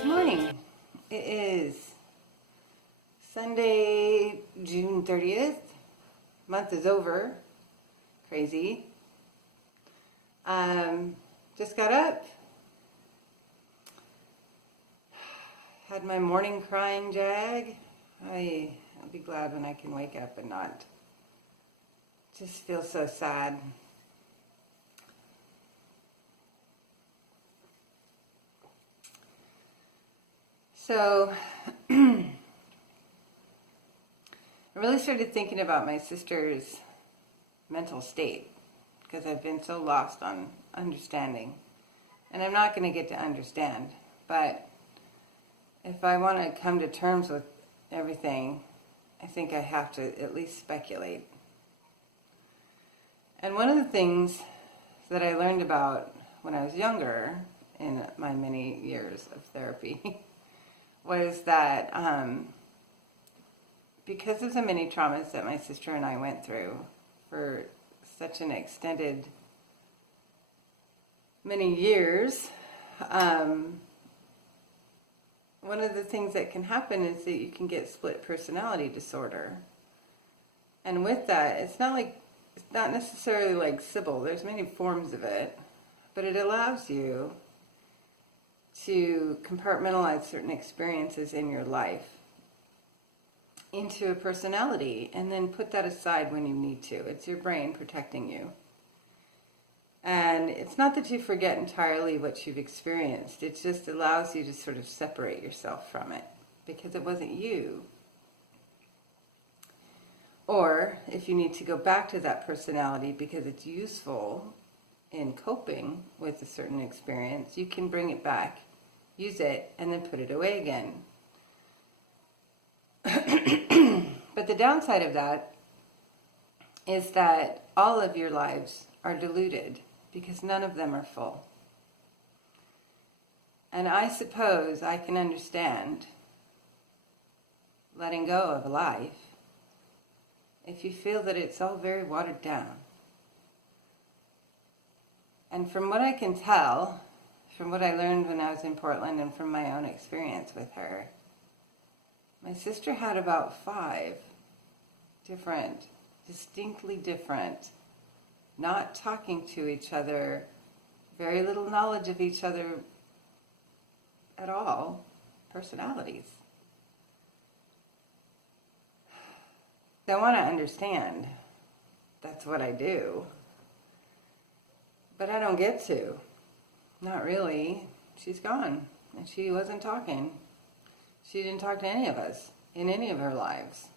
Good morning. It is Sunday, June 30th. Month is over. Crazy. Just got up. Had my morning crying jag. I'll be glad when I can wake up and not just feel so sad. So, I really started thinking about my sister's mental state because I've been so lost on understanding. And I'm not going to get to understand, but if I want to come to terms with everything, I think I have to at least speculate. And one of the things that I learned about when I was younger, in my many years of therapy, was that because of the many traumas that my sister and I went through for such an extended many years, one of the things that can happen is that you can get split personality disorder. And with that, it's not necessarily like Sybil. There's many forms of it, but it allows you to compartmentalize certain experiences in your life into a personality and then put that aside when you need to. It's your brain protecting you. And it's not that you forget entirely what you've experienced. It just allows you to sort of separate yourself from it because it wasn't you. Or if you need to go back to that personality because it's useful in coping with a certain experience, you can bring it back, use it, and then put it away again. But the downside of that is that all of your lives are diluted because none of them are full. And I suppose I can understand letting go of a life if you feel that it's all very watered down. And from what I can tell, from what I learned when I was in Portland and from my own experience with her, my sister had about 5 different, distinctly different, not talking to each other, very little knowledge of each other at all, personalities. I want to understand. That's what I do. But I don't get to. Not really. She's gone. And she wasn't talking. She didn't talk to any of us in any of her lives.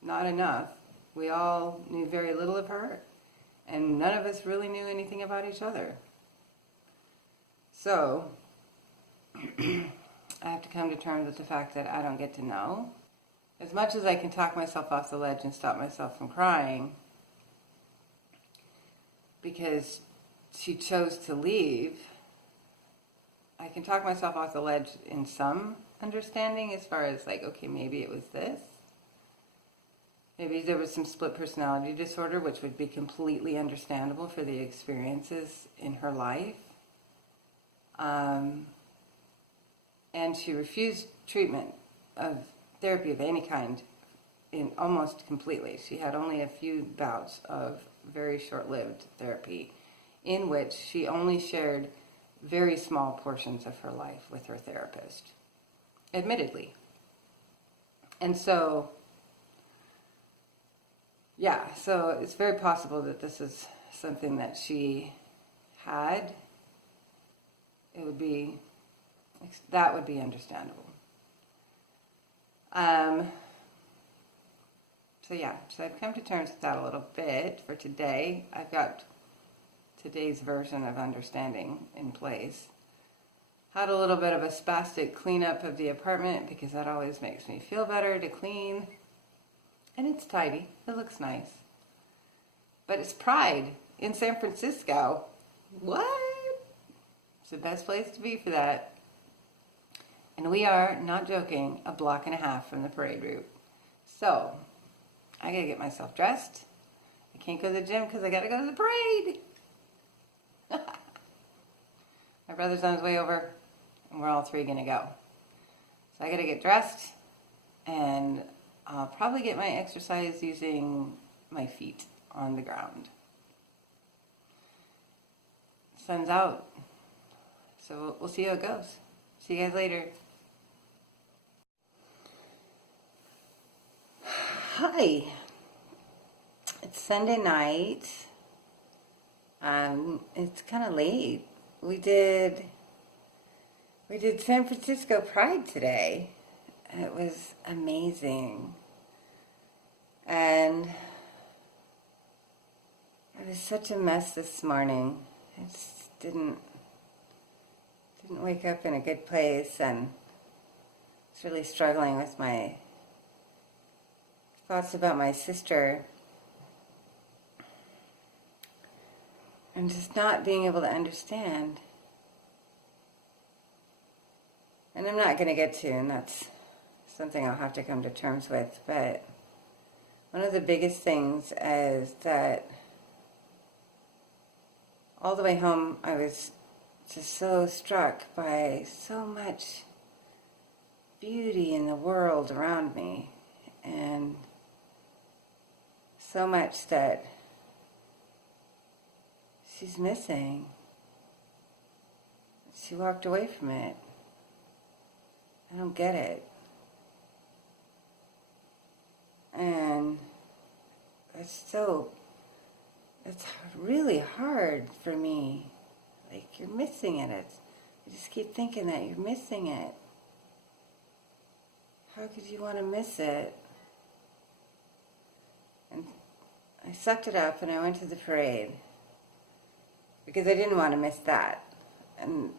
Not enough. We all knew very little of her. And none of us really knew anything about each other. So, I have to come to terms with the fact that I don't get to know. As much as I can talk myself off the ledge and stop myself from crying, because she chose to leave, I can talk myself off the ledge in some understanding as far as like, okay, maybe it was this. Maybe there was some split personality disorder, which would be completely understandable for the experiences in her life. And she refused treatment of therapy of any kind in almost completely. She had only a few bouts of very short-lived therapy in which she only shared very small portions of her life with her therapist, admittedly. And so, yeah, so it's very possible that this is something that she had. That would be understandable. So I've come to terms with that a little bit for today. I've got today's version of understanding in place. Had a little bit of a spastic cleanup of the apartment because that always makes me feel better to clean. And it's tidy. It looks nice. But it's Pride in San Francisco. What? It's the best place to be for that. And we are, not joking, a block and a half from the parade route. So, I gotta get myself dressed. I can't go to the gym because I gotta go to the parade. My brother's on his way over, and we're all 3 gonna go. I gotta get dressed, and I'll probably get my exercise using my feet on the ground. Sun's out, so we'll see how it goes. See you guys later. Hi, it's Sunday night. It's kind of late. We did San Francisco Pride today. It was amazing, and it was such a mess this morning. I just didn't wake up in a good place, and was really struggling with my thoughts about my sister, and just not being able to understand. And I'm not going to get to, and that's something I'll have to come to terms with, but one of the biggest things is that all the way home I was just so struck by so much beauty in the world around me, and so much that she's missing. She walked away from it. I don't get it. And it's really hard for me. Like, you're missing it. I just keep thinking that you're missing it. How could you want to miss it? And I sucked it up and I went to the parade because I didn't want to miss that. And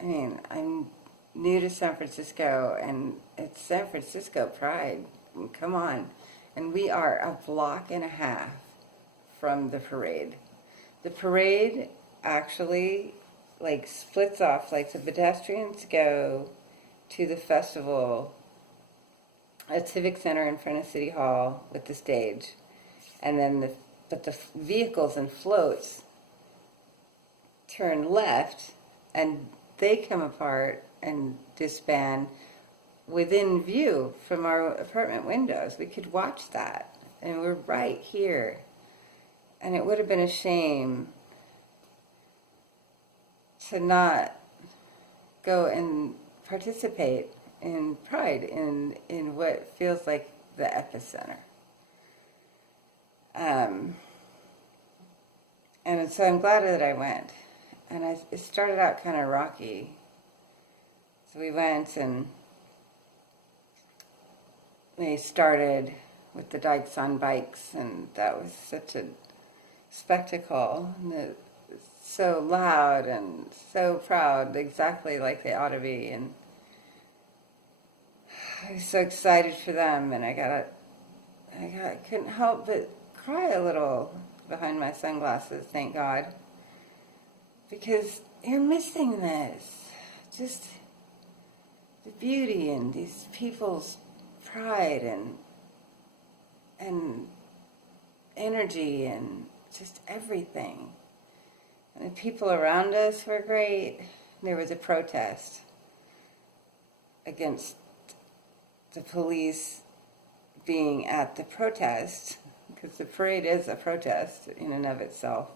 I mean, I'm new to San Francisco, and it's San Francisco Pride. I mean, come on. And we are a block and a half from the parade. The parade actually splits off. Like, the pedestrians go to the festival at Civic Center in front of City Hall with the stage, and then the vehicles and floats turn left, and they come apart and disband within view from our apartment windows. We could watch that, and we're right here. And it would have been a shame to not go and participate in Pride in what feels like the epicenter. And so I'm glad that I went. And it started out kind of rocky. So we went, and they started with the Dykes on bikes, and that was such a spectacle. And it was so loud and so proud, exactly like they ought to be. And I was so excited for them, and I couldn't help but cry a little behind my sunglasses, thank God. Because you're missing this. Just the beauty and these people's pride and energy and just everything. And the people around us were great. There was a protest against the police being at the protest, because the parade is a protest in and of itself.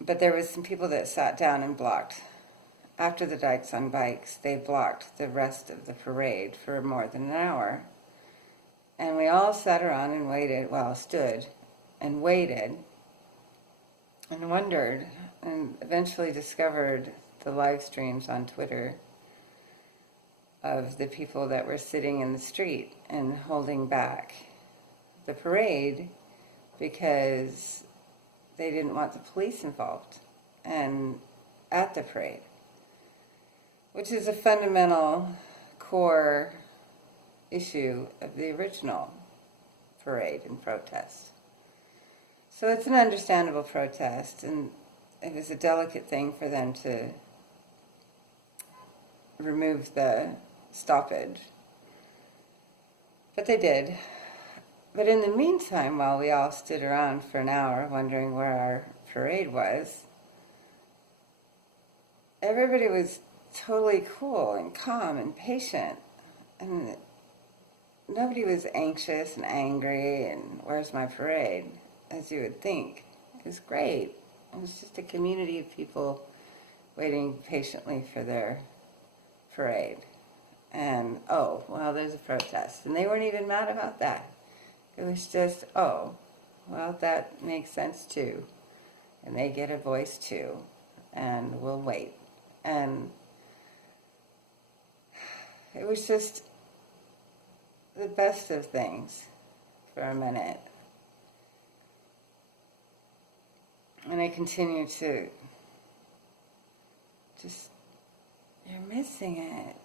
But there was some people that sat down and blocked. After the Dykes on bikes, they blocked the rest of the parade for more than an hour. And we all sat around and waited, stood and waited and wondered, and eventually discovered the live streams on Twitter of the people that were sitting in the street and holding back the parade because they didn't want the police involved and at the parade, which is a fundamental core issue of the original parade and protest. So it's an understandable protest, and it was a delicate thing for them to remove the stoppage. But they did. But in the meantime, while we all stood around for an hour wondering where our parade was, everybody was totally cool and calm and patient. And nobody was anxious and angry and where's my parade, as you would think. It was great. It was just a community of people waiting patiently for their parade. And, oh, well, there's a protest. And they weren't even mad about that. It was just, oh, well, that makes sense too. And they get a voice too. And we'll wait. And it was just the best of things for a minute. And I continue to just, you're missing it.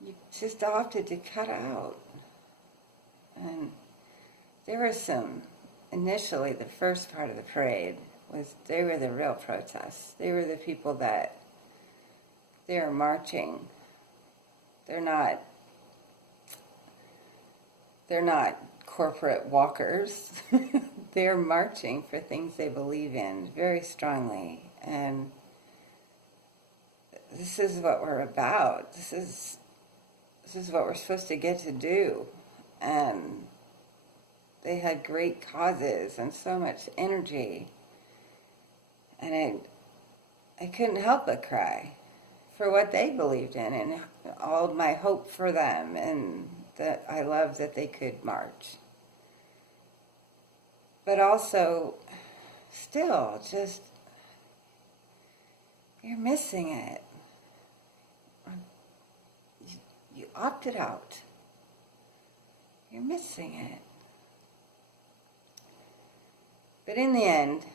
You just opted to cut out. And there were some, initially the first part of the parade was, they were the real protests. They were the people that, they are marching. They're not corporate walkers. They're marching for things they believe in very strongly. And this is what we're about. This is what we're supposed to get to do. And they had great causes and so much energy. And I couldn't help but cry for what they believed in and all my hope for them, and that I love that they could march. But also, still, just, you're missing it. You opted out. You're missing it. But in the end,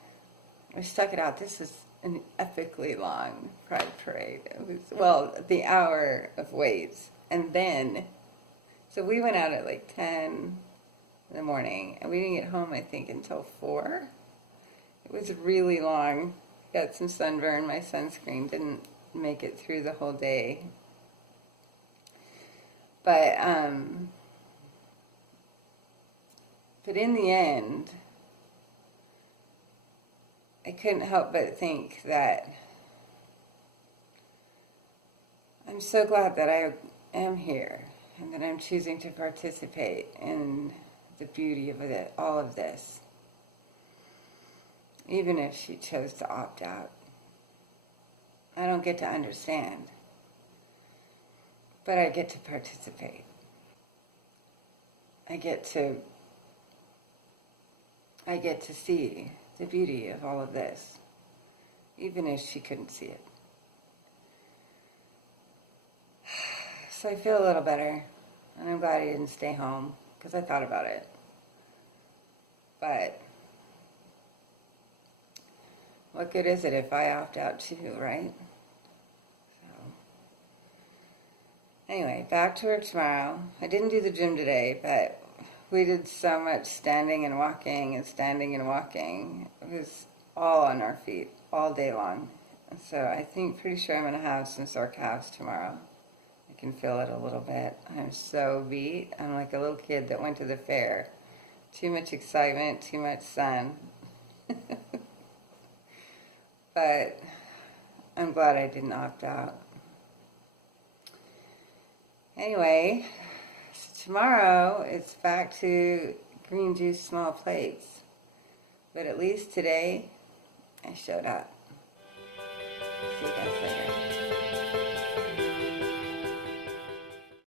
we stuck it out. This is an epically long Pride Parade. It was, well, the hour of waits. And then, so we went out at like 10 in the morning, and we didn't get home, I think, until 4. It was really long. Got some sunburn. My sunscreen didn't make it through the whole day. But in the end, I couldn't help but think that I'm so glad that I am here and that I'm choosing to participate in the beauty of it, all of this. Even if she chose to opt out. I don't get to understand, but I get to participate. I get to see the beauty of all of this, even if she couldn't see it. So I feel a little better, and I'm glad I didn't stay home, because I thought about it. But what good is it if I opt out too, right? So anyway, back to work tomorrow. I didn't do the gym today, but we did so much standing and walking and standing and walking. It was all on our feet all day long. So I think, pretty sure I'm going to have some sore calves tomorrow. I can feel it a little bit. I'm so beat. I'm like a little kid that went to the fair. Too much excitement, too much sun. But I'm glad I didn't opt out. Anyway, so tomorrow it's back to green juice small plates. But at least today I showed up.